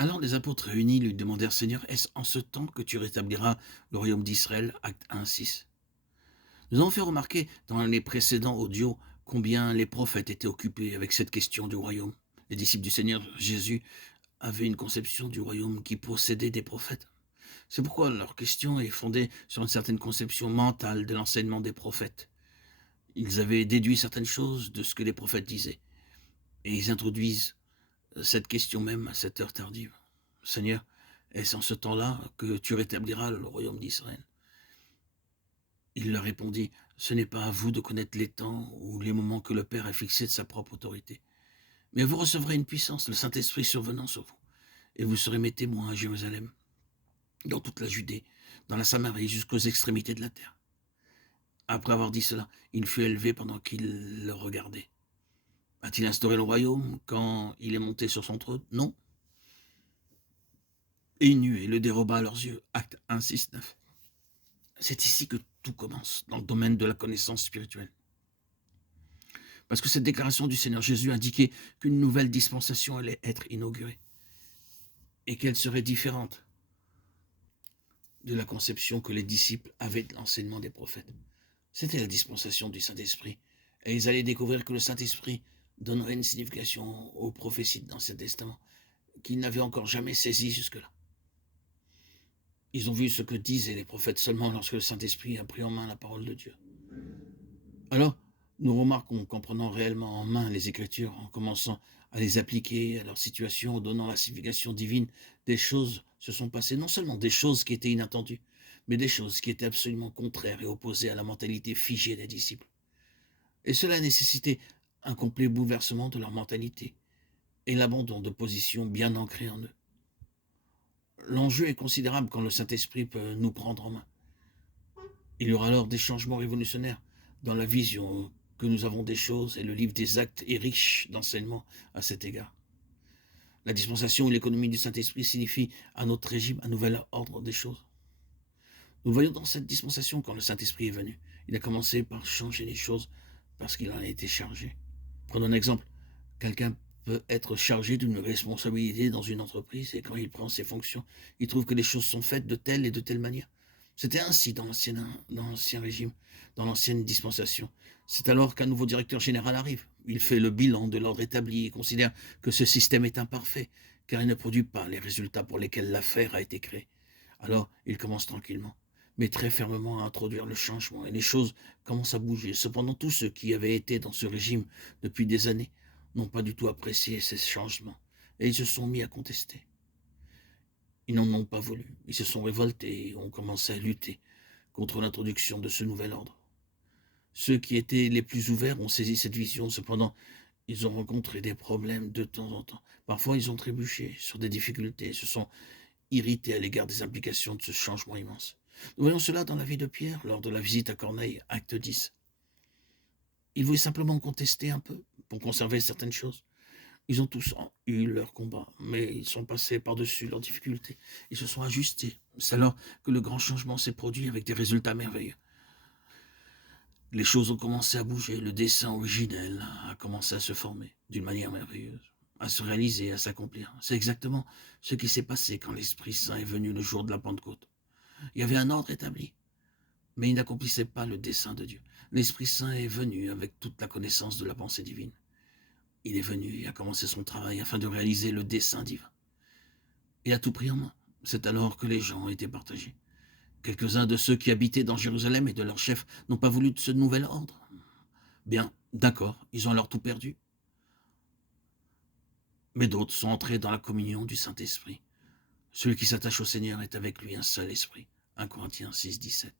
Alors les apôtres réunis lui demandèrent: Seigneur, est-ce en ce temps que tu rétabliras le royaume d'Israël? Acte 1, 6. Nous avons fait remarquer dans les précédents audios combien les prophètes étaient occupés avec cette question du royaume. Les disciples du Seigneur Jésus avaient une conception du royaume qui possédait des prophètes. C'est pourquoi leur question est fondée sur une certaine conception mentale de l'enseignement des prophètes. Ils avaient déduit certaines choses de ce que les prophètes disaient. Et ils introduisent cette question même à cette heure tardive. Seigneur, est-ce en ce temps-là que tu rétabliras le royaume d'Israël? Il leur répondit: ce n'est pas à vous de connaître les temps ou les moments que le Père a fixés de sa propre autorité. Mais vous recevrez une puissance, le Saint-Esprit survenant sur vous. Et vous serez mes témoins à Jérusalem, dans toute la Judée, dans la Samarie, jusqu'aux extrémités de la terre. Après avoir dit cela, il fut élevé pendant qu'il le regardait. A-t-il instauré le royaume quand il est monté sur son trône? Non. Et nu et le déroba à leurs yeux. Acte 1, 6, 9. C'est ici que tout commence, dans le domaine de la connaissance spirituelle. Parce que cette déclaration du Seigneur Jésus indiquait qu'une nouvelle dispensation allait être inaugurée et qu'elle serait différente de la conception que les disciples avaient de l'enseignement des prophètes. C'était la dispensation du Saint-Esprit. Et ils allaient découvrir que le Saint-Esprit donnerait une signification aux prophéties de l'Ancien Testament qu'ils n'avaient encore jamais saisies jusque-là. Ils ont vu ce que disaient les prophètes seulement lorsque le Saint-Esprit a pris en main la parole de Dieu. Alors, nous remarquons qu'en prenant réellement en main les Écritures, en commençant à les appliquer à leur situation, en donnant la signification divine, des choses se sont passées, non seulement des choses qui étaient inattendues, mais des choses qui étaient absolument contraires et opposées à la mentalité figée des disciples. Et cela a nécessité un complet bouleversement de leur mentalité et l'abandon de positions bien ancrées en eux. L'enjeu est considérable quand le Saint-Esprit peut nous prendre en main. Il y aura alors des changements révolutionnaires dans la vision que nous avons des choses, et le livre des Actes est riche d'enseignements à cet égard. La dispensation et l'économie du Saint-Esprit signifient à notre régime un nouvel ordre des choses. Nous voyons dans cette dispensation quand le Saint-Esprit est venu. Il a commencé par changer les choses parce qu'il en a été chargé. Prenons un exemple. Quelqu'un peut être chargé d'une responsabilité dans une entreprise et quand il prend ses fonctions, il trouve que les choses sont faites de telle et de telle manière. C'était ainsi dans l'ancien régime, dans l'ancienne dispensation. C'est alors qu'un nouveau directeur général arrive. Il fait le bilan de l'ordre établi et considère que ce système est imparfait, car il ne produit pas les résultats pour lesquels l'affaire a été créée. Alors, il commence tranquillement, mais très fermement à introduire le changement, et les choses commencent à bouger. Cependant, tous ceux qui avaient été dans ce régime depuis des années n'ont pas du tout apprécié ces changements, et ils se sont mis à contester. Ils n'en ont pas voulu, ils se sont révoltés et ont commencé à lutter contre l'introduction de ce nouvel ordre. Ceux qui étaient les plus ouverts ont saisi cette vision, cependant, ils ont rencontré des problèmes de temps en temps. Parfois, ils ont trébuché sur des difficultés, se sont irrités à l'égard des implications de ce changement immense. Nous voyons cela dans la vie de Pierre, lors de la visite à Corneille, acte 10. Il voulait simplement contester un peu, pour conserver certaines choses. Ils ont tous eu leur combat, mais ils sont passés par-dessus leurs difficultés. Ils se sont ajustés. C'est alors que le grand changement s'est produit avec des résultats merveilleux. Les choses ont commencé à bouger, le dessin originel a commencé à se former d'une manière merveilleuse, à se réaliser, à s'accomplir. C'est exactement ce qui s'est passé quand l'Esprit Saint est venu le jour de la Pentecôte. Il y avait un ordre établi, mais il n'accomplissait pas le dessein de Dieu. L'Esprit Saint est venu avec toute la connaissance de la pensée divine. Il est venu et a commencé son travail afin de réaliser le dessein divin. Il a tout pris en main. C'est alors que les gens ont été partagés. Quelques-uns de ceux qui habitaient dans Jérusalem et de leurs chefs n'ont pas voulu de ce nouvel ordre. Bien, d'accord, ils ont alors tout perdu. Mais d'autres sont entrés dans la communion du Saint-Esprit. Celui qui s'attache au Seigneur est avec lui un seul esprit. 1 Corinthiens 6, 17.